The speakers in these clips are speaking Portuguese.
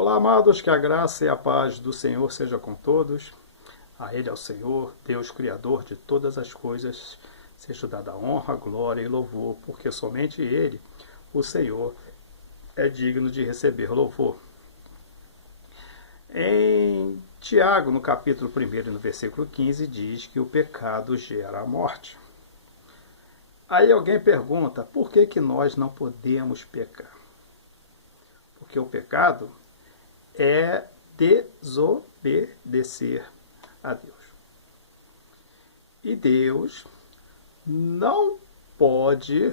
Olá, amados, que a graça e a paz do Senhor seja com todos. A Ele, ao Senhor, Deus Criador de todas as coisas, seja dada honra, glória e louvor, porque somente Ele, o Senhor, é digno de receber louvor. Em Tiago, no capítulo 1 e no versículo 15, diz que o pecado gera a morte. Aí alguém pergunta, por que nós não podemos pecar? Porque o pecado é desobedecer a Deus. E Deus não pode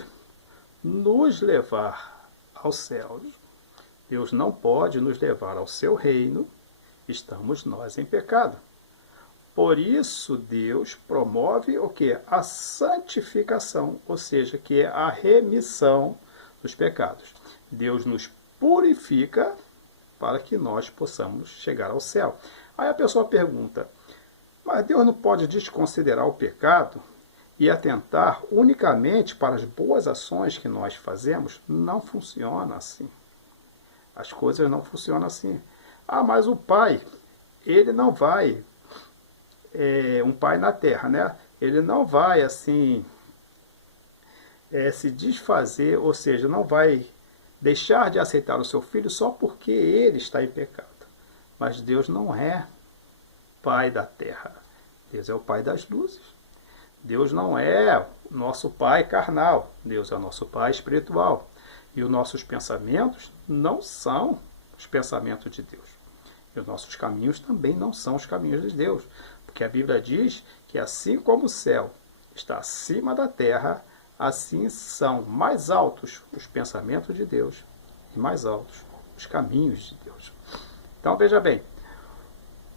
nos levar aos céus. Deus não pode nos levar ao seu reino. Estamos nós em pecado. Por isso Deus promove o que? A santificação, ou seja, que é a remissão dos pecados. Deus nos purifica para que nós possamos chegar ao céu. Aí a pessoa pergunta, mas Deus não pode desconsiderar o pecado e atentar unicamente para as boas ações que nós fazemos? Não funciona assim. As coisas não funcionam assim. Ah, mas o pai, ele não vai, um pai na terra, né? Ele não vai assim se desfazer, ou seja, não vai deixar de aceitar o seu filho só porque ele está em pecado. Mas Deus não é pai da terra. Deus é o pai das luzes. Deus não é nosso pai carnal. Deus é o nosso pai espiritual. E os nossos pensamentos não são os pensamentos de Deus. E os nossos caminhos também não são os caminhos de Deus. Porque a Bíblia diz que assim como o céu está acima da terra, assim são mais altos os pensamentos de Deus e mais altos os caminhos de Deus. Então veja bem,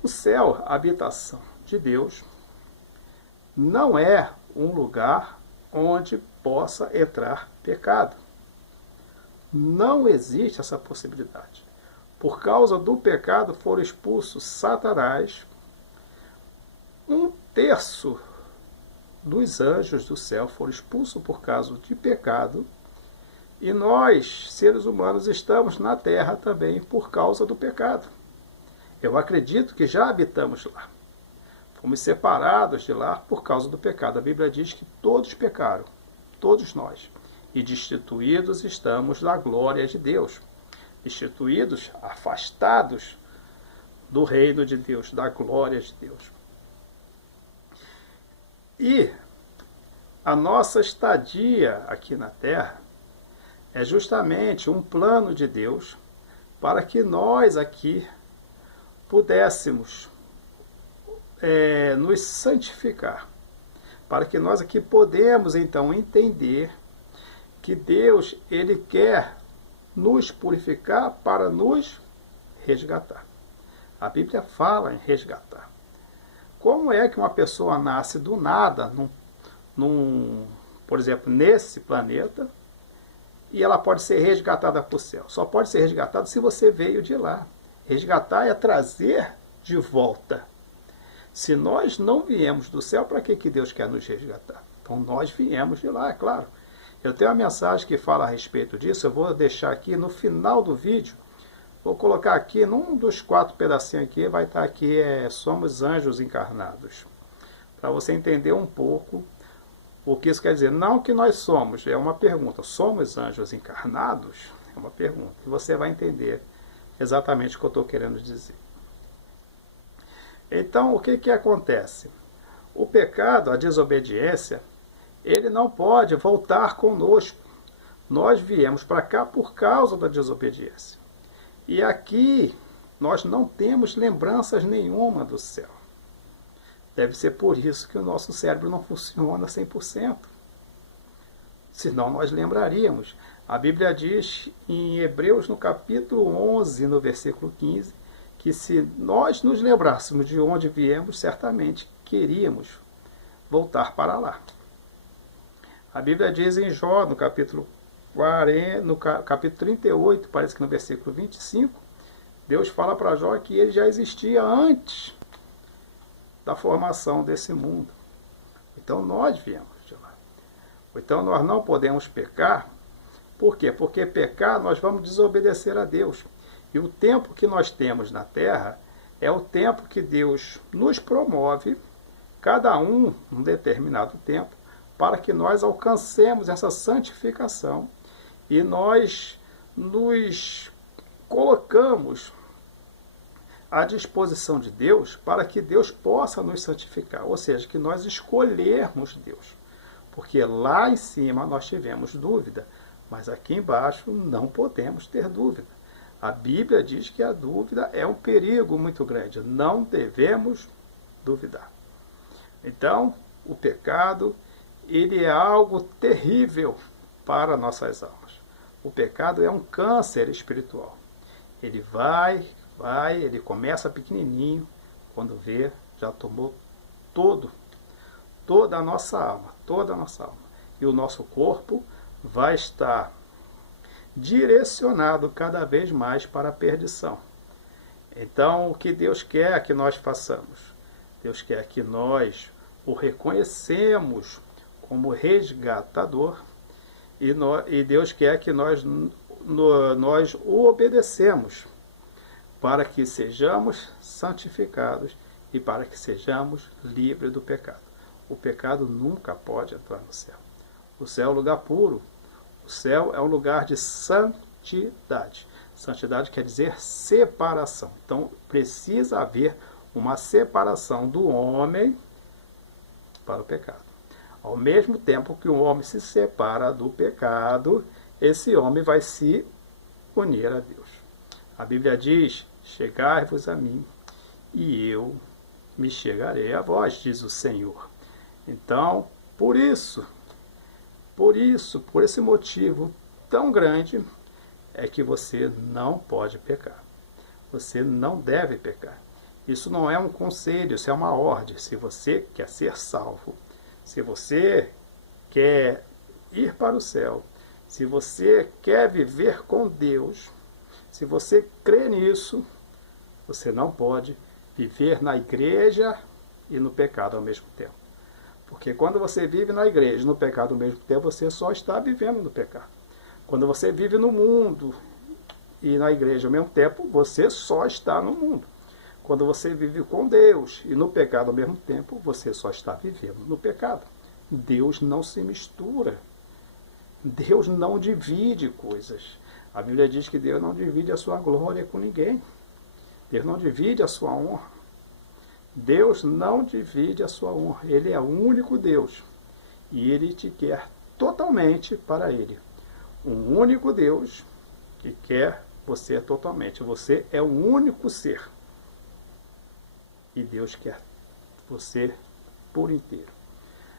o céu, a habitação de Deus, não é um lugar onde possa entrar pecado. Não existe essa possibilidade. Por causa do pecado foram expulsos Satanás, 1/3 dos anjos do céu foram expulsos por causa de pecado, e nós, seres humanos, estamos na terra também por causa do pecado. Eu acredito que já habitamos lá. Fomos separados de lá por causa do pecado. A Bíblia diz que todos pecaram, todos nós, e destituídos estamos da glória de Deus. Destituídos, afastados do reino de Deus, da glória de Deus. E a nossa estadia aqui na Terra é justamente um plano de Deus para que nós aqui pudéssemos nos santificar. Para que nós aqui podemos então entender que Deus, Ele quer nos purificar para nos resgatar. A Bíblia fala em resgatar. Como é que uma pessoa nasce do nada, por exemplo, nesse planeta, e ela pode ser resgatada para o céu? Só pode ser resgatada se você veio de lá. Resgatar é trazer de volta. Se nós não viemos do céu, para que Deus quer nos resgatar? Então nós viemos de lá, é claro. Eu tenho uma mensagem que fala a respeito disso, eu vou deixar aqui no final do vídeo. Vou colocar aqui, num dos 4 pedacinhos aqui, vai estar aqui, somos anjos encarnados. Para você entender um pouco o que isso quer dizer. Não que nós somos, é uma pergunta. Somos anjos encarnados? É uma pergunta. E você vai entender exatamente o que eu estou querendo dizer. Então, o que acontece? O pecado, a desobediência, ele não pode voltar conosco. Nós viemos para cá por causa da desobediência. E aqui nós não temos lembranças nenhuma do céu. Deve ser por isso que o nosso cérebro não funciona 100%. Senão nós lembraríamos. A Bíblia diz em Hebreus, no capítulo 11, no versículo 15, que se nós nos lembrássemos de onde viemos, certamente queríamos voltar para lá. A Bíblia diz em Jó, no capítulo 38, parece que no versículo 25, Deus fala para Jó que ele já existia antes da formação desse mundo. Então nós viemos de lá. Então nós não podemos pecar. Por quê? Porque pecar nós vamos desobedecer a Deus. E o tempo que nós temos na Terra é o tempo que Deus nos promove, cada um num determinado tempo, para que nós alcancemos essa santificação e nós nos colocamos à disposição de Deus para que Deus possa nos santificar, ou seja, que nós escolhermos Deus. Porque lá em cima nós tivemos dúvida, mas aqui embaixo não podemos ter dúvida. A Bíblia diz que a dúvida é um perigo muito grande, não devemos duvidar. Então, o pecado, ele é algo terrível para nossas almas. O pecado é um câncer espiritual. Ele vai, ele começa pequenininho, quando vê, já tomou toda a nossa alma, E o nosso corpo vai estar direcionado cada vez mais para a perdição. Então, o que Deus quer que nós façamos? Deus quer que nós o reconhecemos como resgatador e Deus quer que nós o obedecemos para que sejamos santificados e para que sejamos livres do pecado. O pecado nunca pode entrar no céu. O céu é um lugar puro. O céu é um lugar de santidade. Santidade quer dizer separação. Então, precisa haver uma separação do homem para o pecado. Ao mesmo tempo que o homem se separa do pecado, esse homem vai se unir a Deus. A Bíblia diz: chegai-vos a mim, e eu me chegarei a vós, diz o Senhor. Então, por esse motivo tão grande, é que você não pode pecar. Você não deve pecar. Isso não é um conselho, isso é uma ordem. Se você quer ser salvo, se você quer ir para o céu, se você quer viver com Deus, se você crê nisso, você não pode viver na igreja e no pecado ao mesmo tempo. Porque quando você vive na igreja e no pecado ao mesmo tempo, você só está vivendo no pecado. Quando você vive no mundo e na igreja ao mesmo tempo, você só está no mundo. Quando você vive com Deus e no pecado ao mesmo tempo, você só está vivendo no pecado. Deus não se mistura. Deus não divide coisas. A Bíblia diz que Deus não divide a sua glória com ninguém. Deus não divide a sua honra. Deus não divide a sua honra. Ele é o único Deus. E Ele te quer totalmente para Ele. Um único Deus que quer você totalmente. Você é o único ser. E Deus quer você por inteiro.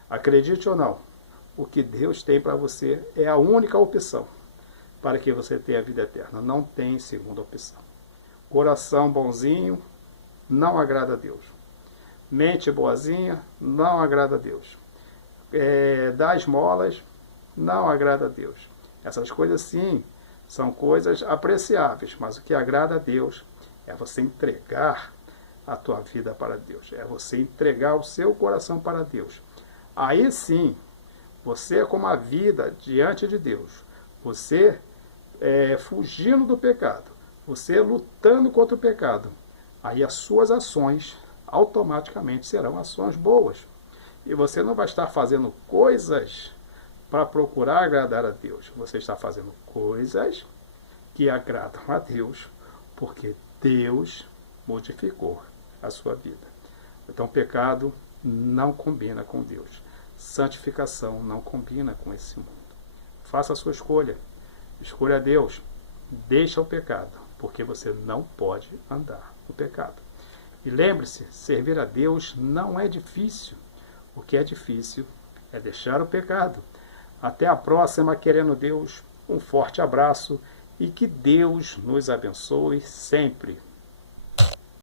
Acredite ou não, o que Deus tem para você é a única opção para que você tenha a vida eterna. Não tem segunda opção. Coração bonzinho não agrada a Deus. Mente boazinha não agrada a Deus. Dar esmolas não agrada a Deus. Essas coisas sim são coisas apreciáveis, mas o que agrada a Deus é você entregar a tua vida para Deus. É você entregar o seu coração para Deus. Aí sim, você com uma vida diante de Deus, você fugindo do pecado, você lutando contra o pecado, aí as suas ações automaticamente serão ações boas. E você não vai estar fazendo coisas para procurar agradar a Deus. Você está fazendo coisas que agradam a Deus, porque Deus modificou a sua vida. Então, pecado não combina com Deus. Santificação não combina com esse mundo. Faça a sua escolha. Escolha Deus. Deixa o pecado, porque você não pode andar no pecado. E lembre-se, servir a Deus não é difícil. O que é difícil é deixar o pecado. Até a próxima, querendo Deus. Um forte abraço e que Deus nos abençoe sempre.